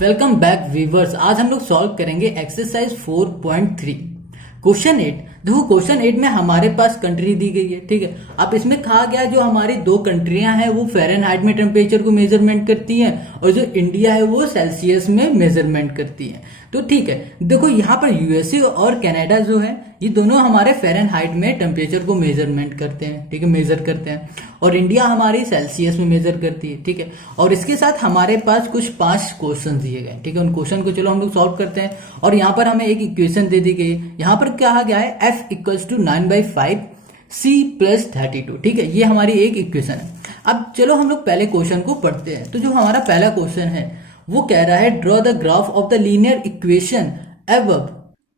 Welcome back viewers. आज हम लोग सॉल्व करेंगे एक्सरसाइज 4.3 क्वेश्चन 8। देखो क्वेश्चन 8 में हमारे पास कंट्री दी गई है, ठीक है। अब इसमें कहा गया जो हमारी दो कंट्रियां हैं वो फ़ारेनहाइट में टेम्परेचर को मेजरमेंट करती हैं और जो इंडिया है वो सेल्सियस में मेजरमेंट करती है। तो ठीक है, देखो यहाँ पर यूएसए और कनाडा जो है ये दोनों हमारे फ़ारेनहाइट में टेम्परेचर को मेजरमेंट करते हैं, ठीक है, मेजर करते हैं। और इंडिया हमारी सेल्सियस में मेजर करती है, ठीक है। और इसके साथ हमारे पास कुछ 5 क्वेश्चन दिए गए, ठीक है। उन क्वेश्चन को चलो हम लोग सॉल्व करते हैं। और यहाँ पर हमें एक इक्वेशन दे दी गई है। यहाँ पर कहा गया है F = 9/5 C + 32, ठीक है। ये हमारी एक इक्वेशन है। अब चलो हम लोग पहले क्वेश्चन को पढ़ते हैं। तो जो हमारा पहला क्वेश्चन है वो कह रहा है draw the graph of the linear equation above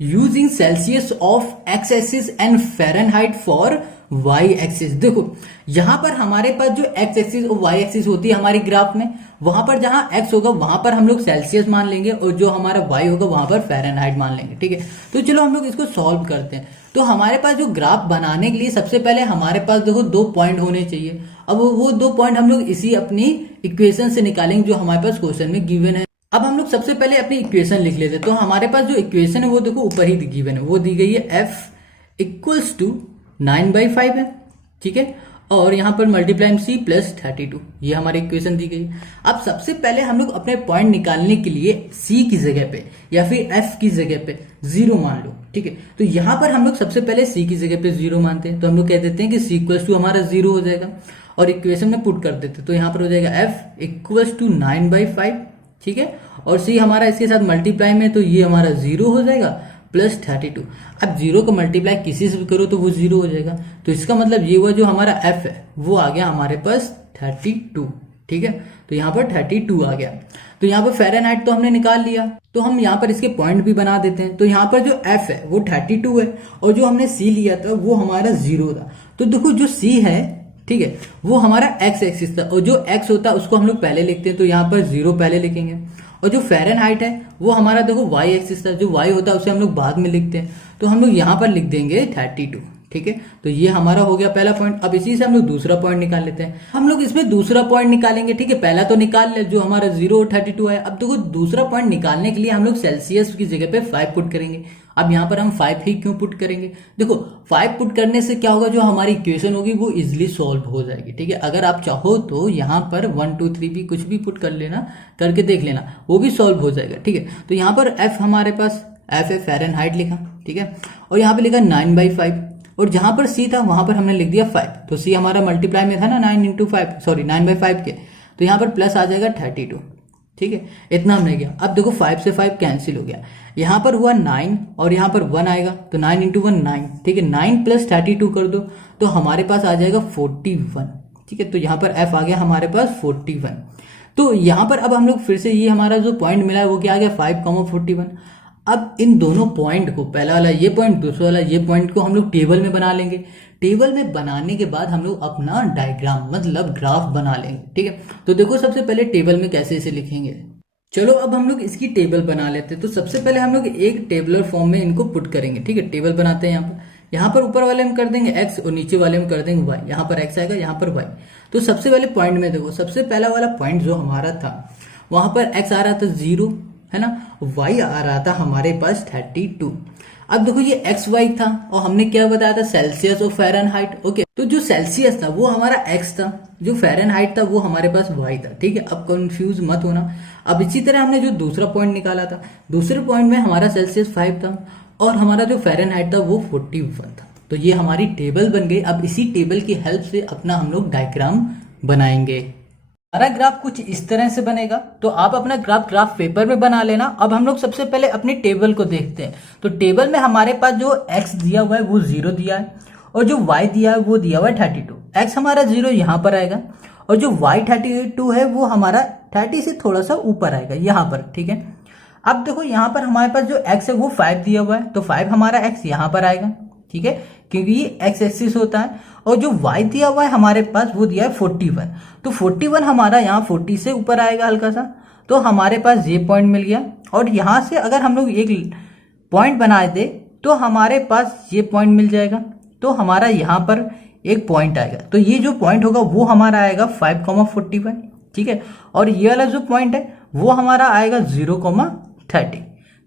using Celsius of X axis and Fahrenheit for Y axis. देखो यहां पर हमारे पास जो एक्स एक्सिस और वाई एक्सिस होती है हमारी ग्राफ में, वहां पर जहां एक्स होगा वहां पर हम लोग सेल्सियस मान लेंगे और जो हमारा वाई होगा वहां पर फ़ारेनहाइट मान लेंगे, ठीक है। तो चलो हम लोग इसको सॉल्व करते हैं। तो हमारे पास जो ग्राफ बनाने के लिए सबसे पहले हमारे पास देखो 2 पॉइंट होने चाहिए। अब वो 2 पॉइंट हम लोग इसी अपनी इक्वेशन से निकालेंगे जो हमारे पास क्वेश्चन में गिवन है। अब हम लोग सबसे पहले अपनी इक्वेशन लिख लेते हैं। तो हमारे पास जो इक्वेशन है वो देखो ऊपर ही गिवन है, वो दी गई है F = 9/5 है, ठीक है। और यहाँ पर मल्टीप्लाई C + 32, ये हमारी इक्वेशन दी गई। अब सबसे पहले हम लोग अपने पॉइंट निकालने के लिए C की जगह पे या फिर F की जगह पे 0 मान लो, ठीक है। तो यहाँ पर हम लोग सबसे पहले C की जगह पे 0 मानते हैं। तो हम लोग कह देते हैं कि C = हमारा 0 हो जाएगा और इक्वेशन में पुट कर देते हैं। तो यहाँ पर हो जाएगा F = 9/5, ठीक है। और C हमारा इसके साथ मल्टीप्लाई में, तो ये हमारा 0 हो जाएगा + 32। अब 0 को मल्टीप्लाई किसी से भी करो तो वो 0 हो जाएगा। तो इसका मतलब ये हुआ जो हमारा F है वो आ गया हमारे पास 32, ठीक है। तो यहाँ पर 32 आ गया। तो यहाँ पर फ़ारेनहाइट तो हमने निकाल लिया, तो हम यहाँ पर इसके पॉइंट भी बना देते हैं। तो यहाँ पर जो F है वो 32 है और जो हमने C लिया था वो हमारा 0 था। तो देखो जो C है, ठीक है, वो हमारा एक्स एक्सिस था और जो एक्स होता है उसको हम लोग पहले लिखते हैं। तो यहाँ पर 0 पहले लिखेंगे। और जो फ़ारेनहाइट है वो हमारा देखो वाई एक्सिस था, जो वाई होता है उसे हम लोग बाद में लिखते हैं। तो हम लोग यहाँ पर लिख देंगे 32, ठीक है। तो ये हमारा हो गया पहला पॉइंट। अब इसी से हम लोग दूसरा पॉइंट निकाल लेते हैं। हम लोग इसमें दूसरा पॉइंट निकालेंगे, ठीक है। पहला तो निकाल ले जो हमारा 0 और 32 है। अब देखो दूसरा पॉइंट निकालने के लिए हम लोग सेल्सियस की जगह पे 5 पुट करेंगे। अब यहाँ पर हम 5 ही क्यों पुट करेंगे? देखो 5 पुट करने से क्या होगा, जो हमारी इक्वेशन होगी वो इजिली सॉल्व हो जाएगी, ठीक है। अगर आप चाहो तो यहाँ पर 1 2 3 भी कुछ भी पुट कर लेना, करके देख लेना, वो भी सॉल्व हो जाएगा, ठीक है। तो यहाँ पर F हमारे पास F है, फ़ारेनहाइट लिखा, ठीक है। और यहाँ पे लिखा 9/5 और जहां पर C था वहां पर हमने लिख दिया 5। तो C हमारा मल्टीप्लाई में था ना 9/5 के, तो यहाँ पर प्लस आ जाएगा 32, ठीक है। इतना हमने किया। अब देखो 5 से 5 कैंसिल हो गया। यहाँ पर हुआ 9 और यहाँ पर 1 आएगा, तो 9 × 1 9, ठीक है। 9 + 32 कर दो तो हमारे पास आ जाएगा 41, ठीक है। तो यहाँ पर F आ गया हमारे पास 41। तो यहाँ पर अब हम लोग फिर से ये हमारा जो पॉइंट मिला है वो क्या आ गया 5,41। अब इन दोनों पॉइंट को, पहला वाला ये पॉइंट, दूसरा वाला ये पॉइंट को हम लोग टेबल में बना लेंगे। टेबल में बनाने के बाद हम लोग अपना डायग्राम मतलब ग्राफ बना लेंगे, ठीक है। तो देखो सबसे पहले टेबल में कैसे इसे लिखेंगे। चलो अब हम लोग इसकी टेबल बना लेते हैं। तो सबसे पहले हम लोग एक टेबलर फॉर्म में इनको पुट करेंगे, ठीक है। टेबल बनाते हैं। यहाँ पर ऊपर वाले हम कर देंगे x और नीचे वाले हम कर देंगे y। यहाँ पर x आएगा, यहाँ पर y। तो सबसे पहले पॉइंट में देखो, सबसे पहला वाला पॉइंट जो हमारा था वहां पर x आ रहा था 0, है ना, y आ रहा था हमारे पास 32। अब देखो ये एक्स वाई था और हमने क्या बताया था, सेल्सियस और फ़ारेनहाइट, ओके। तो जो सेल्सियस था वो हमारा x था, जो फ़ारेनहाइट था वो हमारे पास y था, ठीक है। अब कंफ्यूज मत होना। अब इसी तरह हमने जो दूसरा पॉइंट निकाला था, दूसरे पॉइंट में हमारा सेल्सियस 5 था और हमारा जो फ़ारेनहाइट था वो 41 था। तो ये हमारी टेबल बन गई। अब इसी टेबल की हेल्प से अपना हम लोग डायग्राम बनाएंगे। हमारा ग्राफ कुछ इस तरह से बनेगा। तो आप अपना ग्राफ पेपर में बना लेना। अब हम लोग सबसे पहले अपनी टेबल को देखते हैं। तो टेबल में हमारे पास जो x दिया हुआ है वो 0 दिया है और जो y दिया है वो दिया हुआ है 32। x हमारा 0 यहाँ पर आएगा और जो y 32 है वो हमारा 30 से थोड़ा सा ऊपर आएगा यहाँ पर, ठीक है। अब देखो यहाँ पर हमारे पास जो x है वो 5 दिया हुआ है, तो 5 हमारा x यहाँ पर आएगा, ठीक है, क्योंकि ये x एक्सिस होता है। और जो y दिया हुआ है हमारे पास वो दिया है 41, तो 41 हमारा यहाँ 40 से ऊपर आएगा हल्का सा। तो हमारे पास ये पॉइंट मिल गया। और यहाँ से अगर हम लोग एक पॉइंट बनाए दे तो हमारे पास ये पॉइंट मिल जाएगा। तो हमारा यहाँ पर एक पॉइंट आएगा, तो ये जो पॉइंट होगा वो हमारा आएगा 5,41, ठीक है। और ये वाला जो पॉइंट है वो हमारा आएगा 0,30।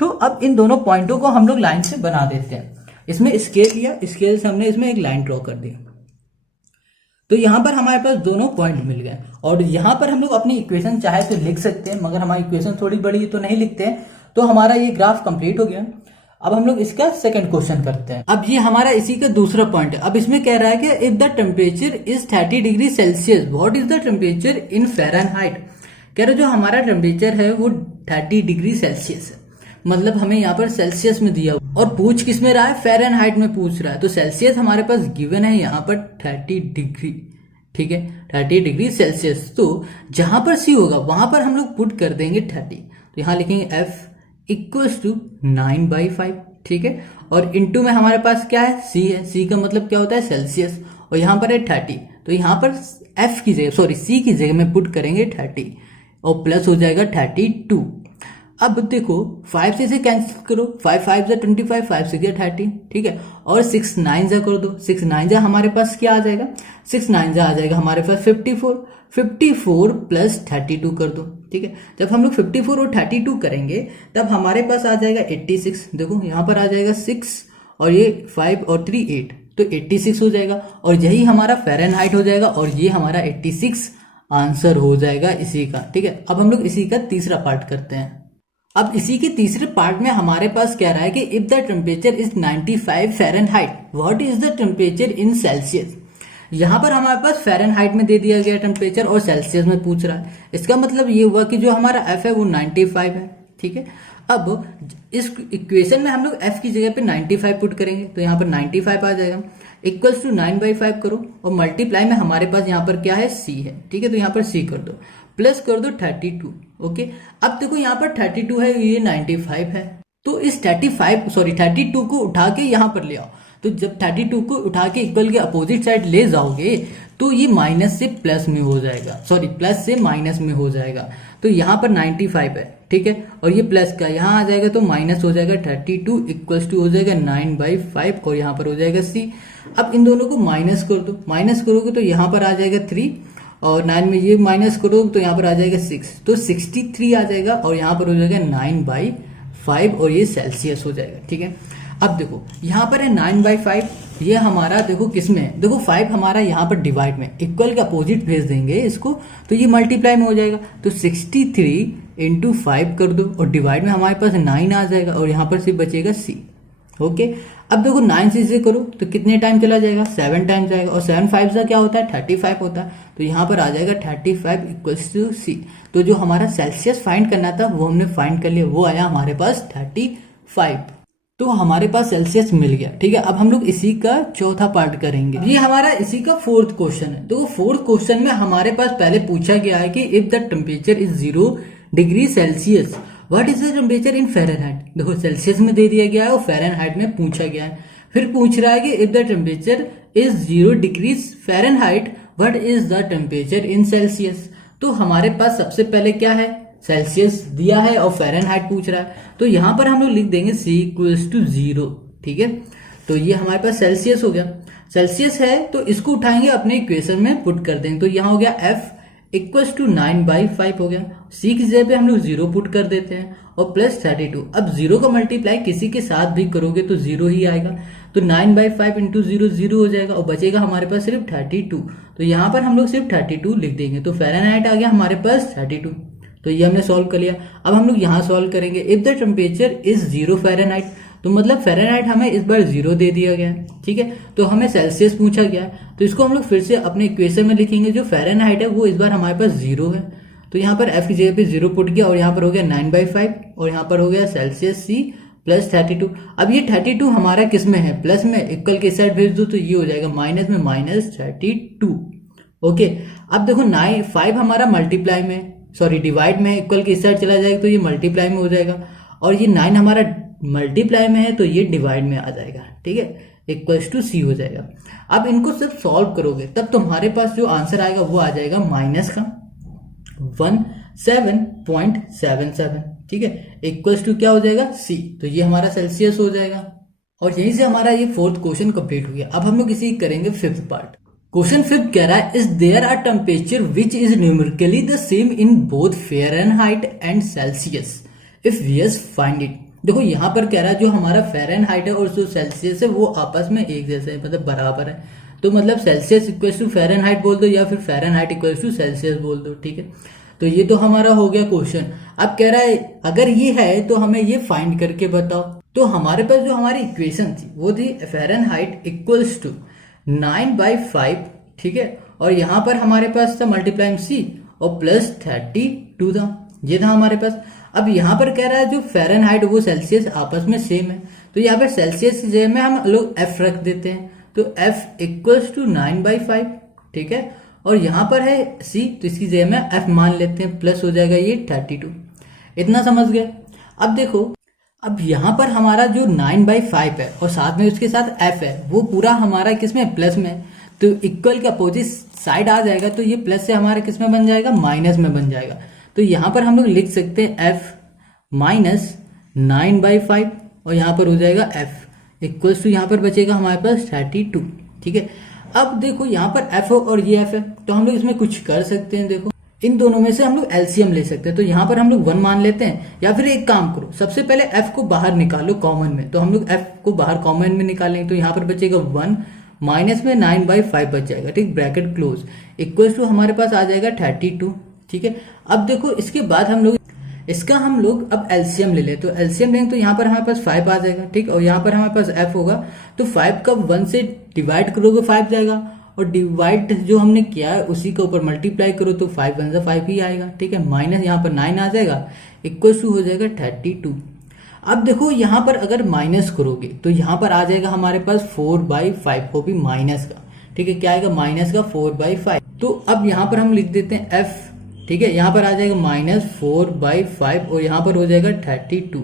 तो अब इन दोनों पॉइंटों को हम लोग लाइन से बना देते हैं। इसमें स्केल लिया, स्केल से हमने इसमें एक लाइन ड्रॉ कर दी। तो यहाँ पर हमारे पास दोनों पॉइंट मिल गए और यहाँ पर हम लोग अपनी इक्वेशन चाहे तो लिख सकते हैं, मगर हमारी इक्वेशन थोड़ी बड़ी है तो नहीं लिखते हैं। तो हमारा ये ग्राफ कंप्लीट हो गया। अब हम लोग इसका सेकंड क्वेश्चन करते हैं। अब ये हमारा इसी का दूसरा पॉइंट है। अब इसमें कह रहा है कि if the temperature is 30 degree Celsius what is the temperature in Fahrenheit. कह रहे जो हमारा टेम्परेचर है वो 30 डिग्री सेल्सियस है, मतलब हमें यहाँ पर सेल्सियस में दिया और पूछ किस में रहा है, फ़ारेनहाइट में पूछ रहा है। तो सेल्सियस हमारे पास गिवन है यहाँ पर 30 डिग्री, ठीक है, 30 डिग्री सेल्सियस। तो जहां पर सी होगा वहां पर हम लोग पुट कर देंगे 30। तो यहाँ लिखेंगे F इक्वल्स टू 9/5, ठीक है, और इंटू में हमारे पास क्या है, C है। C का मतलब क्या होता है, सेल्सियस, और यहाँ पर है 30। तो यहाँ पर F की जगह C की जगह में पुट करेंगे 30 और प्लस हो जाएगा 32। अब देखो 5 से इसे कैंसिल करो, 5 5 जा 25, 5 6 जा 30, ठीक है, और 6 9 जा कर दो, 6 9 जा हमारे पास क्या आ जाएगा, 6 9 जा आ जाएगा हमारे पास 54 प्लस 32 कर दो, ठीक है। जब हम लोग 54 और 32 करेंगे तब हमारे पास आ जाएगा 86। देखो यहाँ पर आ जाएगा 6 और ये 5 और 3 8, तो 86 हो जाएगा और यही हमारा फ़ारेनहाइट हो जाएगा और ये हमारा 86 आंसर हो जाएगा इसी का, ठीक है। अब हम लोग इसी का तीसरा पार्ट करते हैं। अब इसी के तीसरे पार्ट में हमारे पास क्या रहा है कि if the temperature is 95 Fahrenheit what is the temperature in Celsius. यहाँ पर हमारे पास फ़ारेनहाइट में दे दिया गया टेम्परेचर और सेल्सियस में पूछ रहा है। इसका मतलब ये हुआ कि जो हमारा F है वो 95 है, ठीक है। अब इस इक्वेशन में हम लोग F की जगह पे 95 पुट करेंगे, तो यहाँ पर 95 आ जाएगा इक्वल्स टू 9/5 करो और मल्टीप्लाई में हमारे पास यहाँ पर क्या है, C है, ठीक है। तो यहाँ पर C कर दो, प्लस कर दो 32, ओके। अब देखो यहाँ पर 32 है, ये 95 है, तो इस 32 को उठा के यहाँ पर ले आओ। तो जब 32 को उठा के इक्वल के अपोजिट साइड ले जाओगे तो ये माइनस से प्लस में हो जाएगा, प्लस से माइनस में हो जाएगा। तो यहाँ पर 95 है, ठीक है, और ये प्लस का यहाँ आ जाएगा तो माइनस हो जाएगा 32 इक्वल्स टू हो जाएगा 9/5 और यहाँ पर हो जाएगा C। अब इन दोनों को माइनस कर दो, माइनस करोगे तो यहाँ पर आ जाएगा 3 और 9 में ये माइनस करो तो यहाँ पर आ जाएगा 6, तो 63 आ जाएगा और यहाँ पर हो जाएगा 9/5 और ये सेल्सियस हो जाएगा, ठीक है। अब देखो यहाँ पर है 9/5, ये हमारा देखो किस में है, देखो 5 हमारा यहाँ पर डिवाइड में, इक्वल के अपोजिट भेज देंगे इसको तो ये मल्टीप्लाई में हो जाएगा। तो 63 इंटू 5 कर दो और डिवाइड में हमारे पास 9 आ जाएगा और यहाँ पर सिर्फ बचेगा C, ओके। अब देखो 9 से इसे करो तो कितने टाइम चला जाएगा, 7 टाइम जाएगा और 7 5 का क्या होता है, 35 होता है। तो यहाँ पर आ जाएगा 35 इक्वल्स टू C। तो जो हमारा सेल्सियस फाइंड करना था वो हमने फाइंड कर लिया, वो आया हमारे पास 35। तो हमारे पास सेल्सियस मिल गया, ठीक है। अब हम लोग इसी का चौथा पार्ट करेंगे, ये हमारा इसी का फोर्थ क्वेश्चन है। तो फोर्थ क्वेश्चन में हमारे पास पहले पूछा गया है कि if the temperature is 0 degree Celsius what is the temperature in Fahrenheit. देखो सेल्सियस में दे दिया गया है और फ़ारेनहाइट में पूछा गया है। फिर पूछ रहा है कि if the temperature is 0 degree Fahrenheit what is the temperature in Celsius. तो हमारे पास सबसे पहले क्या है, सेल्सियस दिया है और फ़ारेनहाइट पूछ रहा है, तो यहाँ पर हम लोग लिख देंगे C इक्वल्स टू 0, ठीक है। तो ये हमारे पास सेल्सियस हो गया, सेल्सियस है तो इसको उठाएंगे अपने इक्वेशन में पुट कर देंगे। तो यहाँ हो गया F इक्वल्स टू 9/5 हो गया, C की जगह पे हम लोग 0 पुट कर देते हैं और प्लस 32। अब 0 का मल्टीप्लाई किसी के साथ भी करोगे तो 0 ही आएगा, तो 9/5 इंटू 0 0 हो जाएगा और बचेगा हमारे पास सिर्फ 32। तो यहाँ पर हम लोग सिर्फ 32 लिख देंगे, तो फ़ारेनहाइट आ गया हमारे पास 32। तो ये हमने सॉल्व कर लिया। अब हम लोग यहाँ सॉल्व करेंगे, if the temperature is 0 Fahrenheit, तो मतलब फ़ारेनहाइट हमें इस बार 0 दे दिया गया है, ठीक है। तो हमें सेल्सियस पूछा गया है, तो इसको हम लोग फिर से अपने इक्वेशन में लिखेंगे। जो फ़ारेनहाइट है वो इस बार हमारे पास 0 है, तो यहाँ पर F की जगह पे 0 पुट किया और यहाँ पर हो गया 9/5 और यहाँ पर हो गया सेल्सियस C प्लस 32। अब ये 32 हमारा किस में है, प्लस में, इक्वल के साइड भेज दो तो ये हो जाएगा माइनस में -32, ओके। अब देखो 5 हमारा मल्टीप्लाई में, डिवाइड में, इक्वल के इस साइड चला जाएगा तो ये मल्टीप्लाई में हो जाएगा और ये 9 हमारा मल्टीप्लाई में है तो ये डिवाइड में आ जाएगा, ठीक है, इक्वल्स टू C हो जाएगा। अब इनको सिर्फ सॉल्व करोगे तब तुम्हारे पास जो आंसर आएगा वो आ जाएगा माइनस का 17.77, ठीक है, इक्वल्स टू क्या हो जाएगा C। तो ये हमारा सेल्सियस हो जाएगा और यहीं से हमारा ये फोर्थ क्वेश्चन कंप्लीट हो गया। अब हम लोग इसी करेंगे फिफ्थ पार्ट। क्वेश्चन 5 कह रहा है is there a temperature which is numerically the same in both Fahrenheit and Celsius, if yes find it. देखो यहाँ पर कह रहा है जो हमारा फ़ारेनहाइट है और जो सेल्सियस है वो आपस में एक जैसे है, मतलब बराबर है। तो मतलब सेल्सियस इक्वल टू फ़ारेनहाइट बोल दो या फिर फ़ारेनहाइट इक्वल टू सेल्सियस बोल दो, ठीक है। तो ये तो हमारा हो गया क्वेश्चन। अब कह रहा है अगर ये है तो हमें ये फाइंड करके बताओ। तो हमारे पास जो हमारी इक्वेशन थी वो थी फ़ारेनहाइट इक्वल्स टू 9/5, ठीक है, और यहाँ पर हमारे पास था मल्टीप्लाइंग सी और प्लस 32 था, ये था हमारे पास। अब यहाँ पर कह रहा है जो फ़ारेनहाइट वो सेल्सियस आपस में सेम है, तो यहाँ पर सेल्सियस की जगह में हम लोग एफ रख देते हैं, तो एफ इक्वल्स टू 9/5, ठीक है, और यहाँ पर है सी तो इसकी जगह में एफ मान लेते हैं, प्लस हो जाएगा ये 32। इतना समझ गए। अब देखो, अब यहाँ पर हमारा जो 9/5 है और साथ में उसके साथ एफ है वो पूरा हमारा किसमें, प्लस में, तो इक्वल के अपोजिट साइड आ जाएगा, तो ये प्लस से हमारा किसमें बन जाएगा, माइनस में बन जाएगा। तो यहाँ पर हम लोग लिख सकते हैं एफ माइनस 9/5 और यहाँ पर हो जाएगा एफ इक्वल्स टू, यहाँ पर बचेगा हमारे पास 32, ठीक है। अब देखो यहाँ पर एफ और ये एफ है, तो हम लोग इसमें कुछ कर सकते हैं। देखो इन दोनों में से हम लोग एलसीएम ले सकते हैं, तो यहाँ पर हम लोग 1 मान लेते हैं, या फिर एक काम करो सबसे पहले एफ को बाहर निकालो कॉमन में, तो हम लोग एफ को बाहर कॉमन में निकालेंगे, तो यहाँ पर बचेगा 1 माइनस में 9/5 बच जाएगा, ठीक, ब्रैकेट क्लोज, इक्वल्स टू हमारे पास आ जाएगा 32, ठीक है। अब देखो इसके बाद हम लोग अब एलसीएम ले ले, तो एलसीएम लेंगे तो यहाँ पर हमारे पास 5 आ जाएगा, ठीक, और यहाँ पर हमारे पास एफ होगा, तो 5 का 1 से डिवाइड करोगे 5 जाएगा, और डिवाइड जो हमने किया है उसी के ऊपर मल्टीप्लाई करो तो 5 1 5 ही आएगा, ठीक है, माइनस यहाँ पर 9 आ जाएगा, इक्वल टू हो जाएगा 32। अब देखो यहाँ पर अगर माइनस करोगे तो यहाँ पर आ जाएगा हमारे पास 4/5, वो भी माइनस का, ठीक है, क्या आएगा, माइनस का 4/5। तो अब यहाँ पर हम लिख देते हैं एफ, ठीक है, यहाँ पर आ जाएगा -4/5 और यहाँ पर हो जाएगा 32।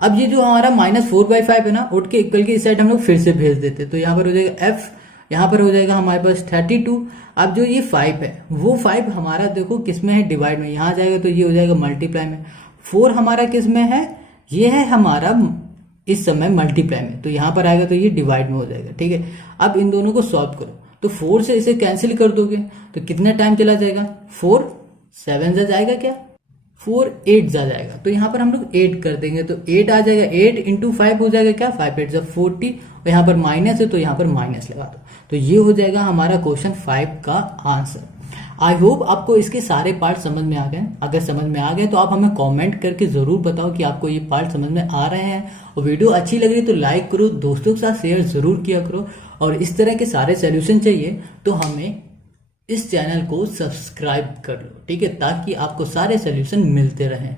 अब ये जो हमारा -4/5 है ना, उठ के इक्वल के इस साइड हम लोग फिर से भेज देते हैं, तो यहाँ पर हो जाएगा एफ, यहाँ पर हो जाएगा हमारे पास 32। अब जो ये 5 है वो 5 हमारा देखो किस में है, डिवाइड में, यहाँ जाएगा तो ये हो जाएगा मल्टीप्लाई में। 4 हमारा किस में है, ये है हमारा इस समय मल्टीप्लाई में, तो यहाँ पर आएगा तो ये डिवाइड में हो जाएगा, ठीक है। अब इन दोनों को सॉल्व करो, तो 4 से इसे कैंसिल कर दोगे तो कितना टाइम चला जाएगा, 4 7 जा जाएगा, क्या 4 8 जा जाएगा, तो यहाँ पर हम लोग 8 कर देंगे, तो 8 आ जाएगा, 8 इंटू 5 हो जाएगा क्या, 5 8 40, और यहाँ पर माइनस है तो यहाँ पर माइनस लगा दो, तो ये हो जाएगा हमारा क्वेश्चन 5 का आंसर। आई होप आपको इसके सारे पार्ट समझ में आ गए। अगर समझ में आ गए तो आप हमें कमेंट करके जरूर बताओ कि आपको ये पार्ट समझ में आ रहे हैं, और वीडियो अच्छी लग रही है तो लाइक करो, दोस्तों के साथ शेयर जरूर किया करो, और इस तरह के सारे सोल्यूशन चाहिए तो हमें इस चैनल को सब्सक्राइब कर लो, ठीक है, ताकि आपको सारे सोल्यूशन मिलते रहें।